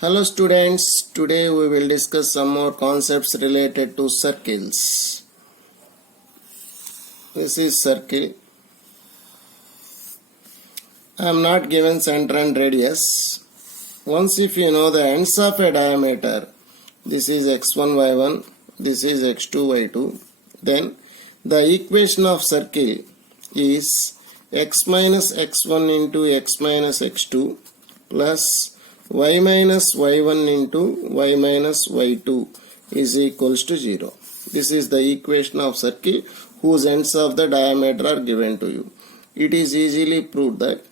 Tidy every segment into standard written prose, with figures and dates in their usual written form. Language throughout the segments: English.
Hello students, today we will discuss some more concepts related to circles. This is circle. I am not given center and radius. Once if you know the ends of a diameter, this is x1, y1, this is x2, y2, then the equation of circle is x minus x1 into x minus x2 plus y minus y1 into y minus y2 is equals to 0. This is the equation of circle whose ends of the diameter are given to you. It is easily proved that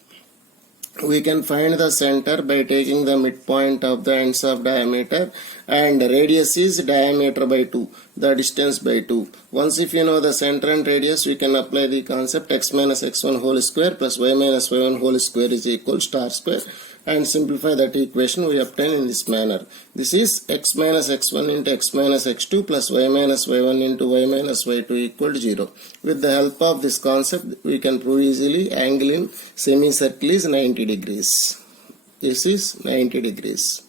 we can find the center by taking the midpoint of the ends of diameter, and radius is diameter by 2, the distance by 2. Once if you know the center and radius, we can apply the concept x minus x1 whole square plus y minus y1 whole square is equals to r square, and simplify that equation. We obtain in this manner. This is x minus x1 into x minus x2 plus y minus y1 into y minus y2 equal to 0. With the help of this concept, we can prove easily angle in semicircle is 90 degrees. This is 90 degrees.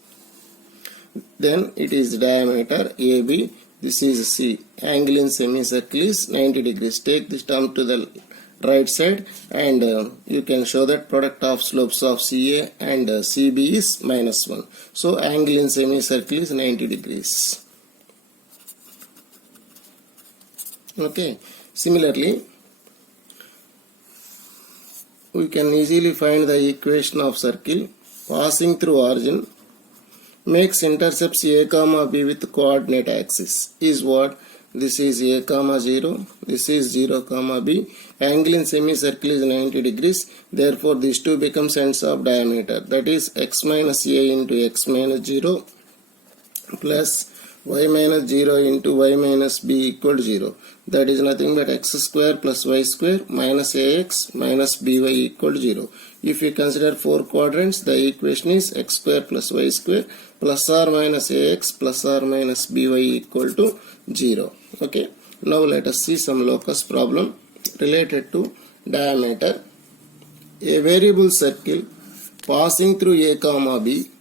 Then it is diameter AB. This is C. Angle in semicircle is 90 degrees. Take this term to the right side, and you can show that product of slopes of CA and CB is minus 1. So angle in semicircle is 90 degrees. Okay. Similarly, we can easily find the equation of circle passing through origin makes intercepts A comma B with coordinate axis is what? This is A comma 0, this is 0 comma B. Angle in semicircle is 90 degrees. Therefore, these two becomes ends of diameter. That is x minus A into x minus 0 plus y minus 0 into y minus B equal to 0. That is nothing but x square plus y square minus ax minus by equal to 0. If you consider 4 quadrants, the equation is x square plus y square plus or minus ax plus or minus by equal to 0. Okay. Now let us see some locus problem related to diameter. A variable circle passing through A comma B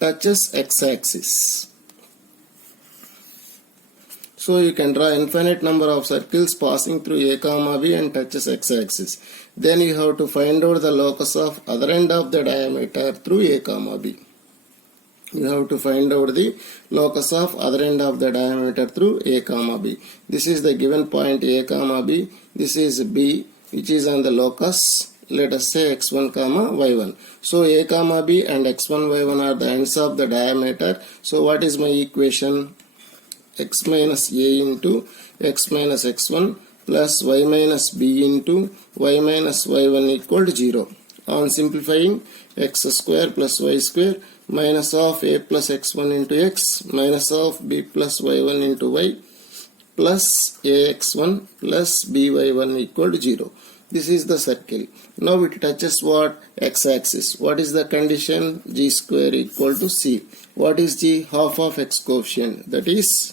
touches x-axis. So you can draw infinite number of circles passing through A comma B and touches x-axis. Then you have to find out the locus of other end of the diameter through A comma B. You have to find out the locus of other end of the diameter through A comma B. This is the given point A comma B. This is B, which is on the locus. Let us say x1 comma y1. So A comma B and x1 y1 are the ends of the diameter. So what is my equation? X minus A into x minus x1 plus y minus B into y minus y1 equal to 0. On simplifying, x square plus y square minus of A plus x1 into x minus of B plus y1 into y plus ax1 plus by1 equal to 0. This is the circle. Now it touches what? X-axis. What is the condition? G square equal to C. What is G? Half of x coefficient. That is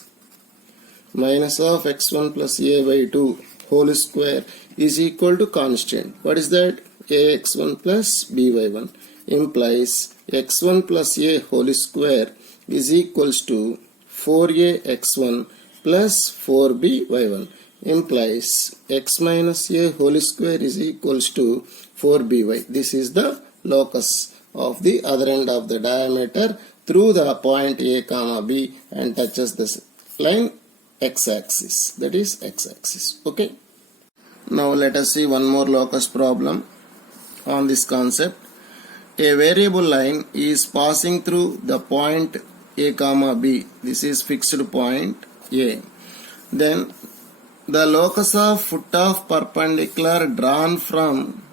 minus of x1 plus A by 2 whole square is equal to constant. What is that? ax1 plus by1 implies x1 plus A whole square is equals to 4ax1 plus 4by1 implies x minus A whole square is equals to 4by. This is the locus of the other end of the diameter through the point A comma B and touches this line x-axis. That is x-axis. Okay. Now let us see one more locus problem on this concept. A variable line is passing through the point A comma B. This is fixed point A. Then the locus of foot of perpendicular drawn from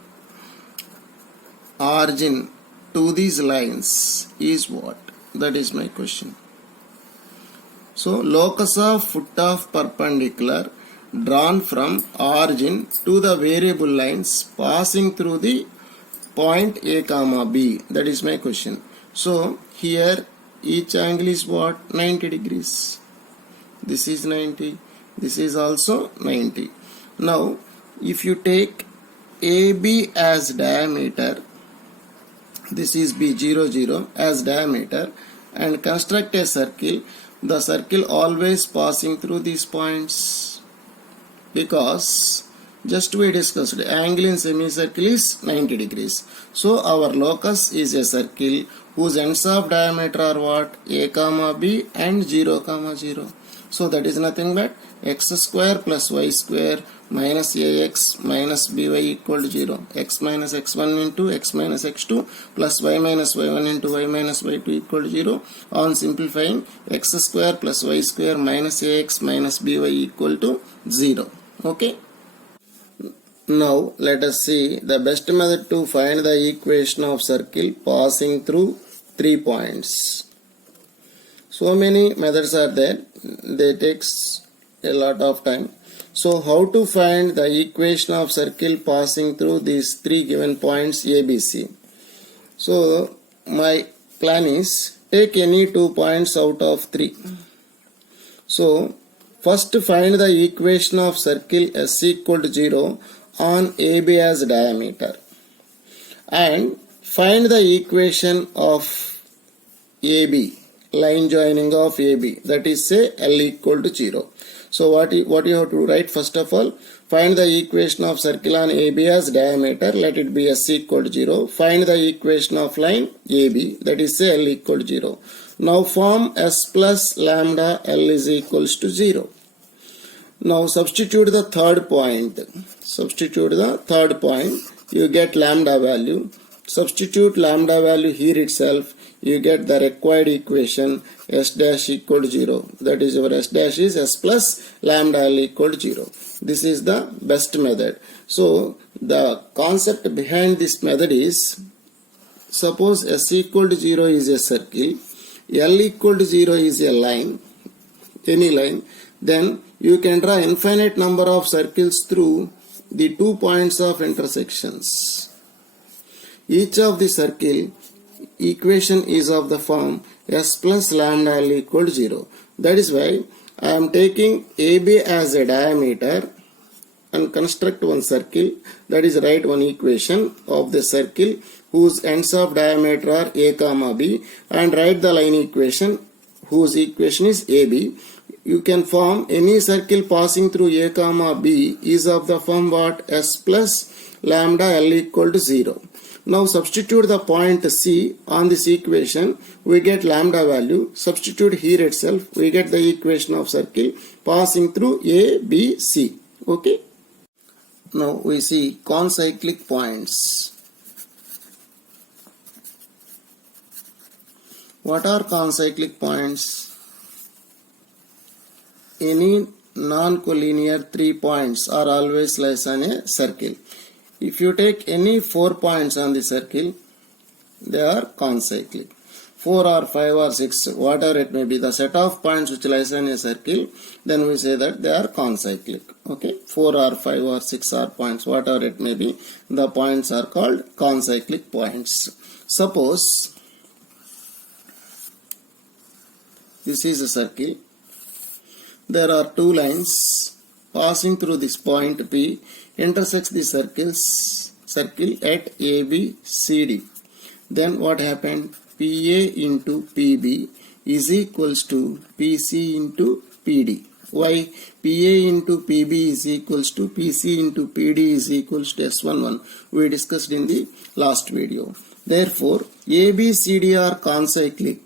origin to these lines is what? That is my question. So locus of foot of perpendicular drawn from origin to the variable lines passing through the point A comma B. That is my question. So here each angle is what? 90 degrees. This is 90. This is also 90. Now if you take AB as diameter, this is B0, 0 as diameter, and construct a circle. The circle always passing through these points, because just we discussed angle in semicircle is 90 degrees. So our locus is a circle whose ends of diameter are what? A comma B and 0 comma 0. So that is nothing but x square plus y square minus ax minus by equal to 0. X minus x1 into x minus x2 plus y minus y1 into y minus y2 equal to 0. On simplifying, x square plus y square minus ax minus by equal to 0. Okay. Now let us see the best method to find the equation of circle passing through 3 points. So many methods are there, they takes a lot of time. So how to find the equation of circle passing through these 3 given points ABC? So my plan is take any 2 points out of 3. So first find the equation of circle S equal to 0 on AB as diameter, and find the equation of AB, line joining of AB, that is say L equal to 0. So what you have to write, first of all, find the equation of circle on AB as diameter, let it be S equal to 0. Find the equation of line AB, that is say L equal to 0. Now form S plus lambda L is equals to 0. Now substitute the third point. You get lambda value. Substitute lambda value here itself. You get the required equation S dash equal to 0. That is, your S dash is S plus lambda L equal to 0. This is the best method. So the concept behind this method is, suppose S equal to 0 is a circle, L equal to 0 is a line, any line, then you can draw infinite number of circles through the 2 points of intersections. Each of the circle equation is of the form S plus lambda L equal to 0. That is why I am taking AB as a diameter and construct one circle, that is write one equation of the circle whose ends of diameter are A comma B, and write the line equation whose equation is AB. You can form any circle passing through A comma B is of the form what? S plus lambda L equal to 0. Now substitute the point C on this equation, we get lambda value. Substitute here itself, we get the equation of circle passing through A, B, C. Okay. Now we see concyclic points. What are concyclic points? Any non-collinear 3 points are always lies on a circle. If you take any 4 points on the circle, they are concyclic. 4 or 5 or 6, whatever it may be, the set of points which lies on a circle, then we say that they are concyclic. Okay, 4 or 5 or 6 are points, whatever it may be, the points are called concyclic points. Suppose this is a circle. There are 2 lines passing through this point P, intersects the circle at ABCD. Then what happened? PA into PB is equals to PC into PD. Why? PA into PB is equals to PC into PD is equals to S11. We discussed in the last video. Therefore, ABCD are concyclic.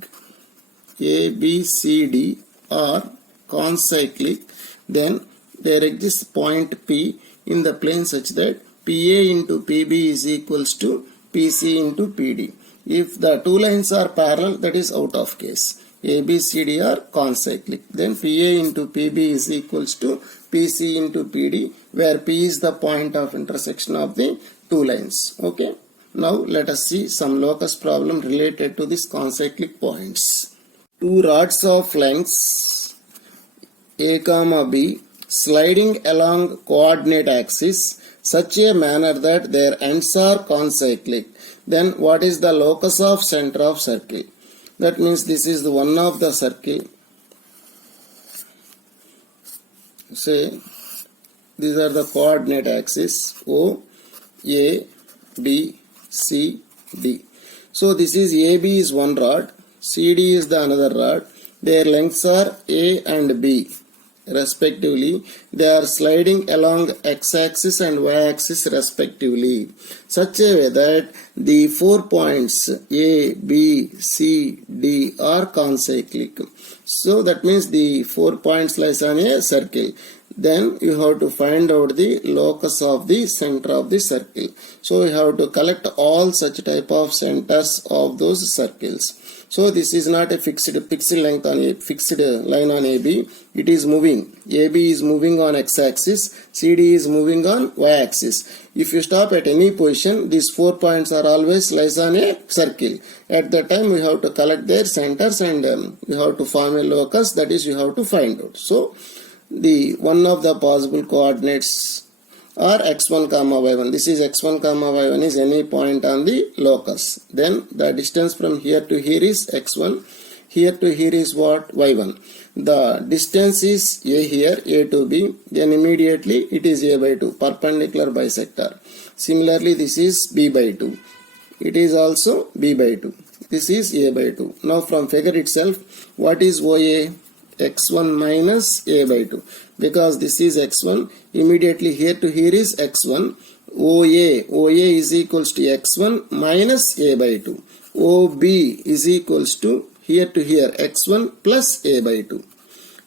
ABCD are concyclic. Then there exists point P in the plane such that PA into PB is equals to PC into PD. If the 2 lines are parallel, that is out of case. ABCD are concyclic. Then PA into PB is equals to PC into PD, where P is the point of intersection of the 2 lines. Okay. Now let us see some locus problem related to these concyclic points. 2 rods of lengths A comma B sliding along coordinate axis such a manner that their ends are concyclic. Then what is the locus of center of circle? That means this is the one of the circle. Say these are the coordinate axis O, A, B, C, D. So this is AB is one rod, CD is the another rod. Their lengths are A and B respectively. They are sliding along x-axis and y-axis respectively, such a way that the 4 points A, B, C, D are concyclic. So that means the 4 points lies on a circle. Then you have to find out the locus of the center of the circle. So you have to collect all such type of centers of those circles. So this is not a fixed length on a fixed line on AB. It is moving. AB is moving on x-axis. CD is moving on y-axis. If you stop at any position, these 4 points are always lies on a circle. At that time, we have to collect their centers and you have to form a locus. That is, you have to find out. So the one of the possible coordinates are x1 comma y1. This is x1 comma y1 is any point on the locus. Then the distance from here to here is x1. Here to here is what? y1. The distance is a here, a to b. Then immediately it is a by 2, perpendicular bisector. Similarly, this is b by 2. It is also b by 2. This is a by 2. Now from figure itself, what is OA? x1 minus a by 2. Because this is x1, immediately here to here is x1. OA is equals to x1 minus a by 2. OB is equals to here x1 plus a by 2.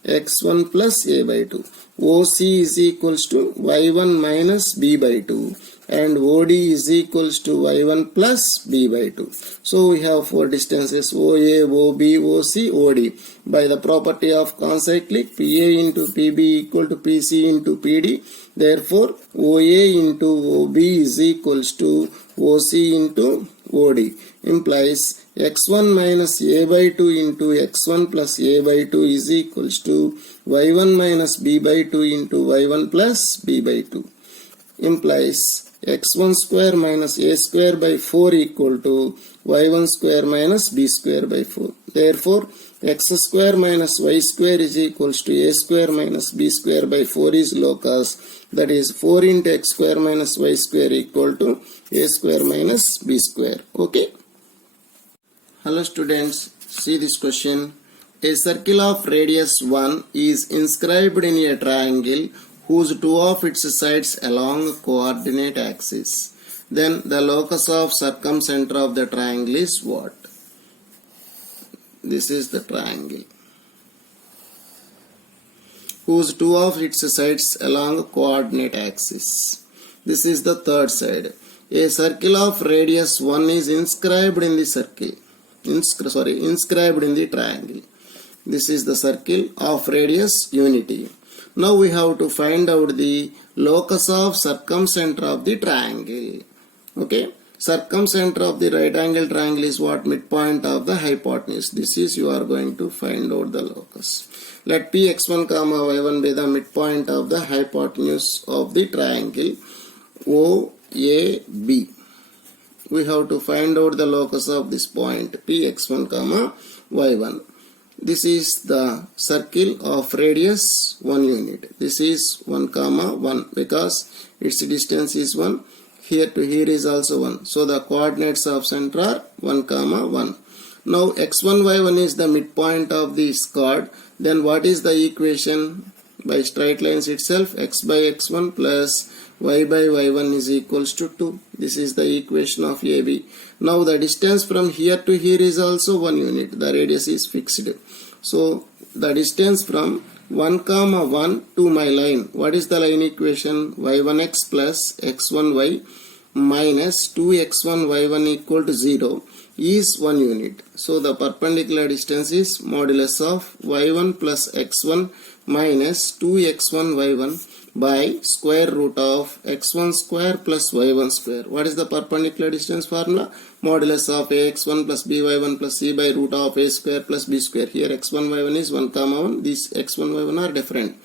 x1 plus a by 2. OC is equals to y1 minus b by 2. And OD is equals to y1 plus b by 2. So we have 4 distances OA, OB, OC, OD. By the property of concyclic, PA into PB equal to PC into PD. Therefore, OA into OB is equals to OC into OD. Implies x1 minus a by 2 into x1 plus a by 2 is equals to y1 minus b by 2 into y1 plus b by 2. Implies x1 square minus a square by 4 equal to y1 square minus b square by 4. Therefore, x square minus y square is equals to a square minus b square by 4 is locus. That is 4 into x square minus y square equal to a square minus b square. Okay. Hello students, see this question. A circle of radius 1 is inscribed in a triangle whose 2 of its sides along coordinate axis. Then the locus of circumcenter of the triangle is what? This is the triangle whose 2 of its sides along coordinate axis. This is the third side. A circle of radius 1 is inscribed in the circle. Inscribed in the triangle. This is the circle of radius unity. Now we have to find out the locus of circumcenter of the triangle. Okay. Circumcenter of the right angle triangle is what? Midpoint of the hypotenuse. This is you are going to find out the locus. Let P x1 comma y1 be the midpoint of the hypotenuse of the triangle OAB. We have to find out the locus of this point P x1 comma y1. This is the circle of radius 1 unit. This is 1 comma 1 because its distance is 1. Here to here is also 1. So the coordinates of center are 1 comma 1. Now x1 y1 is the midpoint of this chord. Then what is the equation? By straight lines itself, x by x1 plus y by y1 is equals to 2. This is the equation of AB. Now the distance from here to here is also 1 unit. The radius is fixed. So the distance from 1 comma 1 to my line. What is the line equation? y1x plus x1y minus 2x1 y1 equal to 0 is 1 unit. So the perpendicular distance is modulus of y1 plus x1 minus 2x1 y1 by square root of x1 square plus y1 square. What is the perpendicular distance formula? Modulus of ax1 plus by1 plus c by root of a square plus b square. Here x1 y1 is 1 comma 1. These x1 y1 are different.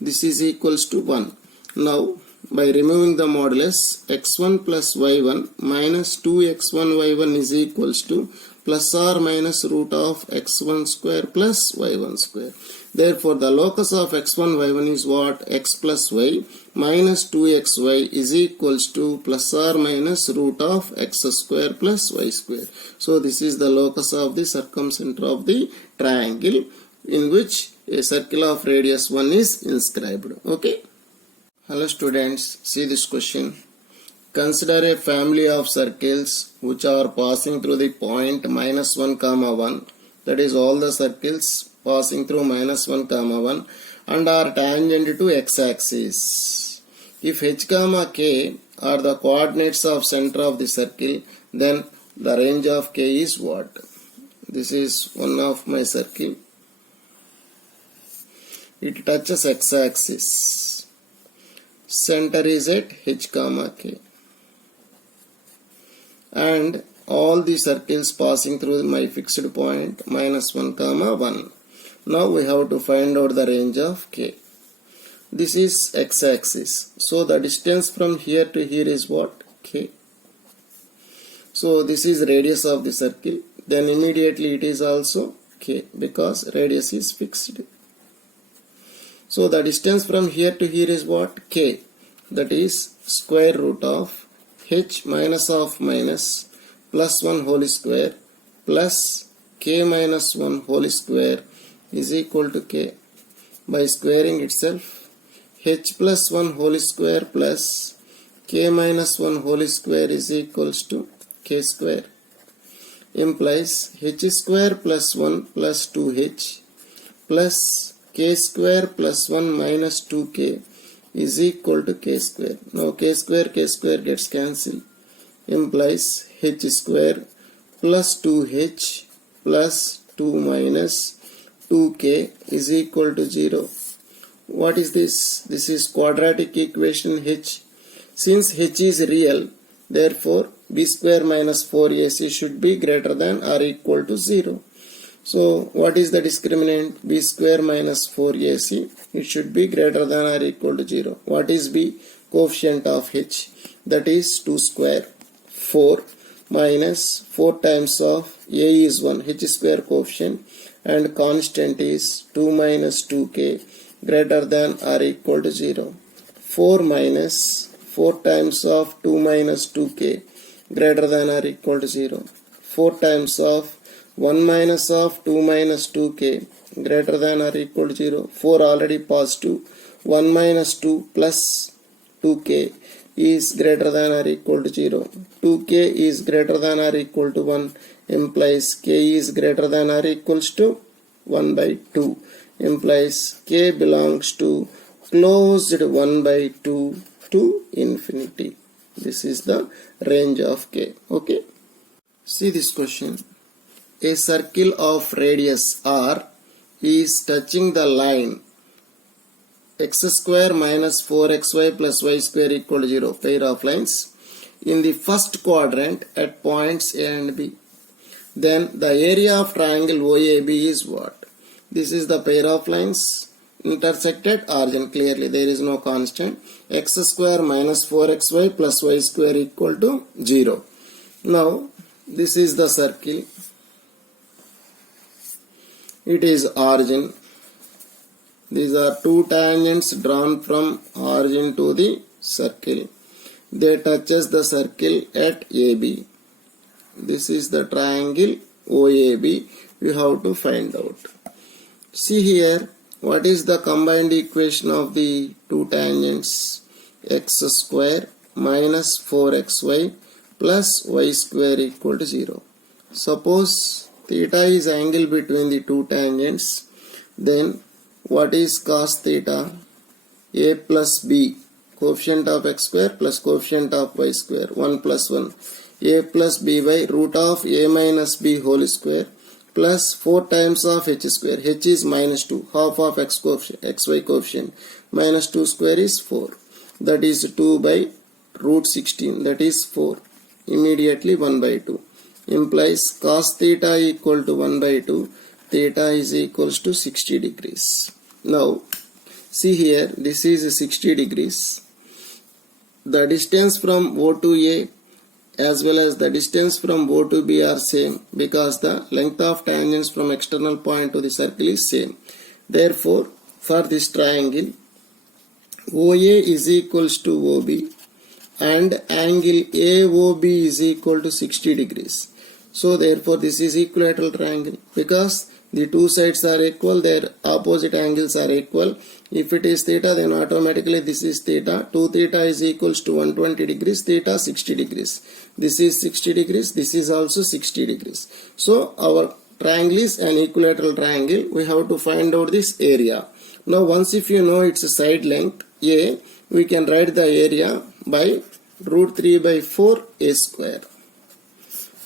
This is equals to 1. Now by removing the modulus, x1 plus y1 minus 2x1 y1 is equals to plus or minus root of x1 square plus y1 square. Therefore, the locus of x1 y1 is what? X plus y minus 2xy is equals to plus or minus root of x square plus y square. So, this is the locus of the circumcenter of the triangle in which a circle of radius 1 is inscribed. Okay. Hello students, see this question. Consider a family of circles which are passing through the point minus 1 comma 1, that is all the circles passing through minus 1 comma 1 and are tangent to x-axis. If h comma k are the coordinates of center of the circle, then the range of k is what? This is one of my circle. It touches x-axis. Center is at h comma k. And all the circles passing through my fixed point minus 1 comma 1. Now we have to find out the range of k. This is x-axis. So the distance from here to here is what? K. So this is radius of the circle. Then immediately it is also k because radius is fixed. So the distance from here to here is what? K. That is square root of h minus of minus plus 1 whole square plus k minus 1 whole square is equal to k. By squaring itself, h plus 1 whole square plus k minus 1 whole square is equals to k square. Implies h square plus 1 plus 2h plus k square plus 1 minus 2k is equal to k square. Now k square gets cancelled. Implies h square plus 2h plus 2 minus 2k is equal to 0. What is this? This is quadratic equation h. Since h is real, therefore b square minus 4ac should be greater than or equal to 0. So, what is the discriminant? B square minus 4ac. It should be greater than or equal to 0. What is B? Coefficient of h. That is 2 square. 4 minus 4 times of a is 1. H square coefficient. And constant is 2 minus 2k greater than or equal to 0. 4 minus 4 times of 2 minus 2k greater than or equal to 0. 4 times of 1 minus of 2 minus 2k greater than or equal to 0. 4 already positive. 1 minus 2 plus 2k is greater than or equal to 0. 2k is greater than or equal to 1 implies k is greater than or equals to 1 by 2 implies k belongs to closed 1 by 2 to infinity. This is the range of k. Okay. See this question. A circle of radius r is touching the line x square minus 4xy plus y square equal to 0, pair of lines, in the first quadrant at points A and B. Then the area of triangle OAB is what? This is the pair of lines intersected origin. Clearly there is no constant. X square minus 4xy plus y square equal to 0. Now this is the circle. It is origin. These are two tangents drawn from origin to the circle. They touches the circle at AB. This is the triangle OAB. You have to find out. See here, what is the combined equation of the two tangents? X square minus 4xy plus y square equal to 0. Suppose theta is angle between the two tangents, then what is cos theta? A plus b, coefficient of x square plus coefficient of y square, 1 plus 1. A plus b by root of a minus b whole square plus 4 times of h square. H is minus 2, half of x coefficient, xy coefficient. Minus 2 square is 4. That is 2 by root 16, that is 4. Immediately 1 by 2. Implies cos theta equal to 1 by 2. Theta is equals to 60 degrees. Now see here, this is 60 degrees. the distance from O to A as well as the distance from O to B are same because the length of tangents from external point to the circle is same. Therefore, for this triangle, OA is equals to OB and angle AOB is equal to 60 degrees. So therefore this is equilateral triangle because the two sides are equal, their opposite angles are equal. If it is theta, then automatically this is theta. 2 theta is equals to 120 degrees, theta 60 degrees. This is 60 degrees, this is also 60 degrees. So our triangle is an equilateral triangle. We have to find out this area. Now once if you know its side length A, we can write the area by root 3 by 4 A square.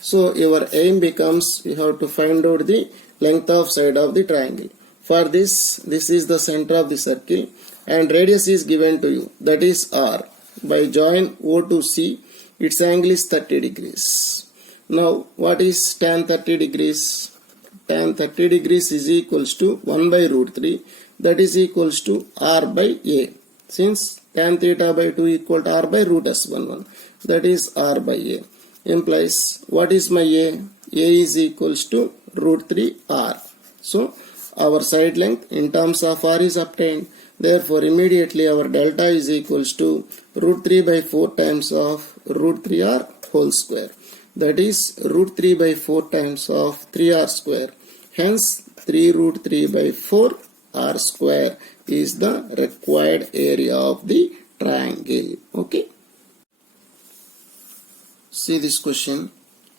So your aim becomes you have to find out the length of side of the triangle. For this is the center of the circle and radius is given to you, that is R. By join O to C, its angle is 30 degrees. Now what is tan 30 degrees? Tan 30 degrees is equals to 1 by root 3, that is equals to R by A. Since tan theta by 2 equal to R by root S11, that is R by A. Implies what is my A? A is equals to root 3 R. So our side length in terms of R is obtained. Therefore immediately our delta is equals to root 3 by 4 times of root 3R whole square. That is root 3 by 4 times of 3R square. Hence 3 root 3 by 4 R square is the required area of the triangle. Okay. See this question.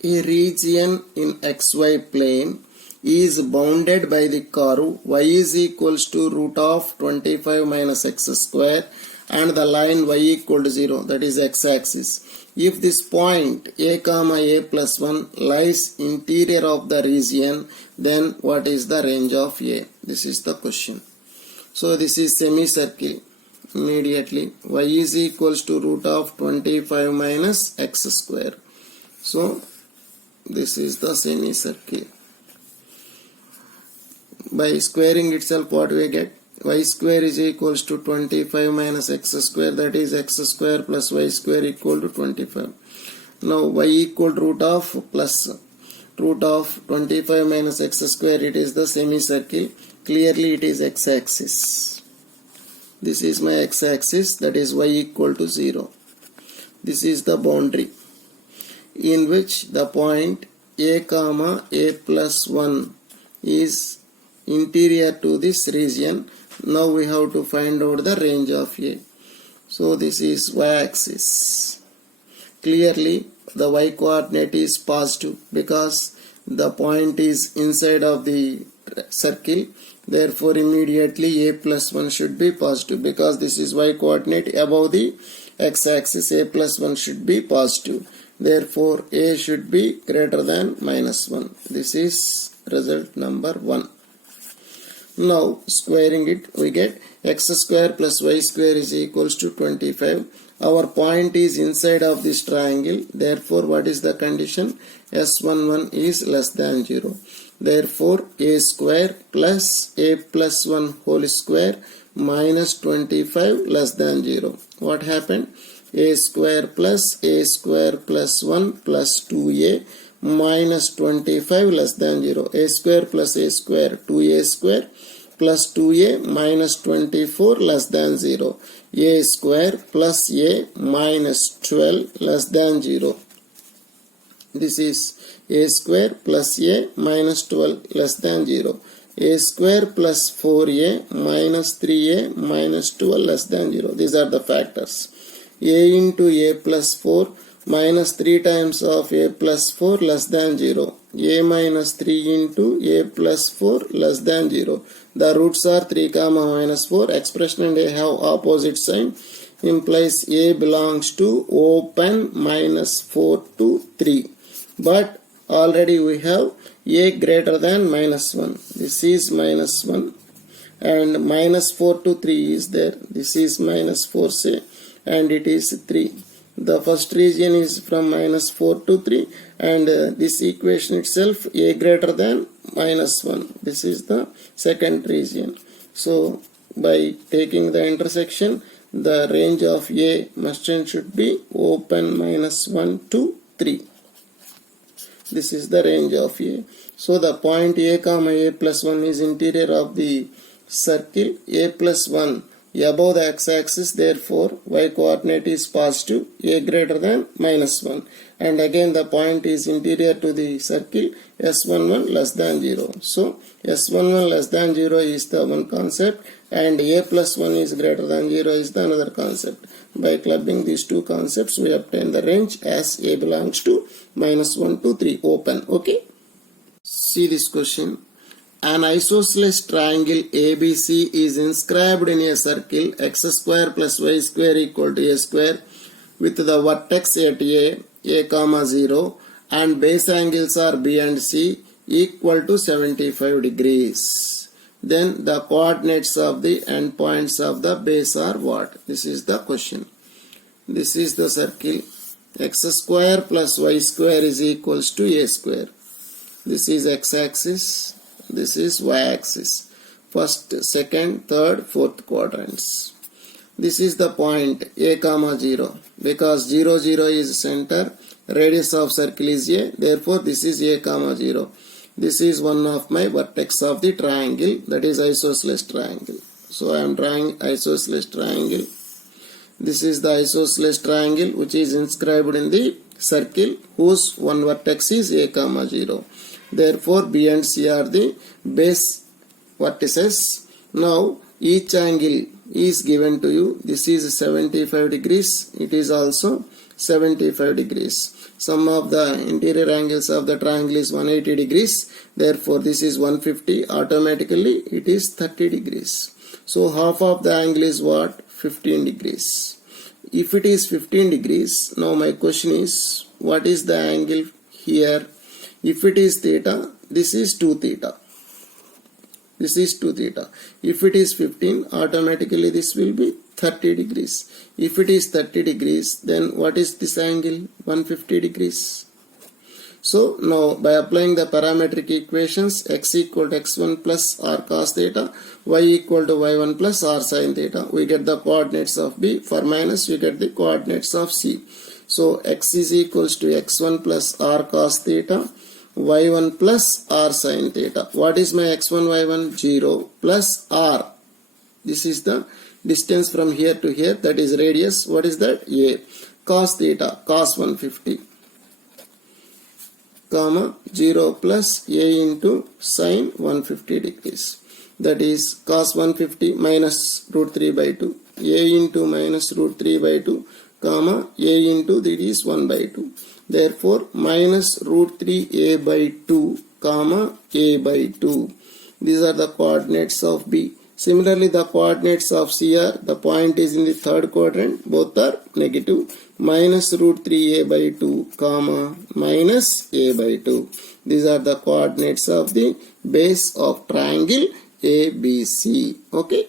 A region in xy plane is bounded by the curve y is equals to root of 25 minus x square and the line y equal to 0, that is x-axis. If this point a comma a plus 1 lies interior of the region, then what is the range of A? This is the question. So this is semicircle. Immediately y is equals to root of 25 minus x square. So this is the semicircle. By squaring itself, what we get? Y square is equals to 25 minus x square, that is x square plus y square equal to 25. Now y equal to root of plus root of 25 minus x square, it is the semicircle. Clearly it is x-axis. This is my x-axis, that is y equal to 0. This is the boundary in which the point a comma a plus 1 is interior to this region. Now we have to find out the range of A. So this is y-axis. Clearly the y coordinate is positive because the point is inside of the circle. Therefore immediately a plus 1 should be positive because this is y coordinate above the x-axis. A plus 1 should be positive. Therefore A should be greater than minus 1. This is result number 1. Now squaring it, we get x square plus y square is equals to 25. Our point is inside of this triangle. Therefore what is the condition? S11 is less than 0. Therefore a square plus a plus 1 whole square minus 25 less than 0. What happened? A square plus 1 plus 2a minus 25 less than 0. A square plus a square 2a square plus 2a minus 24 less than 0. A square plus a minus 12 less than 0. This is a square plus a minus 12 less than 0. A square plus 4a minus 3a minus 12 less than 0. These are the factors. A into a plus 4 minus 3 times of a plus 4 less than 0. A minus 3 into a plus 4 less than 0. The roots are 3 comma minus 4. Expression and a have opposite sign. Implies a belongs to open minus 4 to 3. But already we have a greater than minus 1. This is minus 1 and minus 4 to 3 is there. This is minus 4 say and it is 3. The first region is from minus 4 to 3 and this equation itself a greater than minus 1. This is the second region. So by taking the intersection, the range of A must and should be open -1 to 3. This is the range of A. So the point A comma A plus 1 is interior of the circle. A plus 1 above the x-axis, therefore y coordinate is positive, A greater than -1. And again the point is interior to the circle, S11 less than 0. So S11 less than 0 is the one concept, and A plus 1 is greater than 0 is the another concept. By clubbing these two concepts, we obtain the range as A belongs to -1 to 3 open. Okay. See this question. An isosceles triangle ABC is inscribed in a circle x square plus y square equal to a square with the vertex at a comma 0, and base angles are B and C equal to 75 degrees. Then the coordinates of the endpoints of the base are what? This is the question. This is the circle. X square plus y square is equals to a square. This is x-axis. This is y-axis. First, second, third, fourth quadrants. This is the point a comma 0. Because 0, 0 is center, radius of circle is a. Therefore, this is a comma 0. This is one of my vertex of the triangle, that is isosceles triangle. So I am drawing isosceles triangle. This is the isosceles triangle which is inscribed in the circle whose one vertex is a comma 0. Therefore, B and C are the base vertices. Now, each angle is given to you. This is 75 degrees. It is also 75 degrees. Sum of the interior angles of the triangle is 180 degrees. Therefore, this is 150. Automatically, it is 30 degrees. So, half of the angle is what? 15 degrees. If it is 15 degrees, now my question is, what is the angle here? If it is theta, this is 2 theta. This is 2 theta. If it is 15, automatically this will be 30 degrees. If it is 30 degrees, then what is this angle? 150 degrees. So now by applying the parametric equations, x equal to x1 plus r cos theta, y equal to y1 plus r sin theta, we get the coordinates of B. For minus, we get the coordinates of C. So x is equals to x1 plus r cos theta, y1 plus r sin theta. What is my x1, y1? 0 plus r. This is the distance from here to here, that is radius. What is that? A. Cos theta, cos 150, comma 0 plus a into sin 150 degrees. That is cos 150 minus root 3 by 2. A into minus root 3 by 2, comma a into that is 1 by 2. Therefore, minus root 3a by 2, comma a by 2. These are the coordinates of B. Similarly, the coordinates of C are, the point is in the third quadrant, both are negative. Minus root 3a by 2, comma minus a by 2. These are the coordinates of the base of triangle ABC. Okay.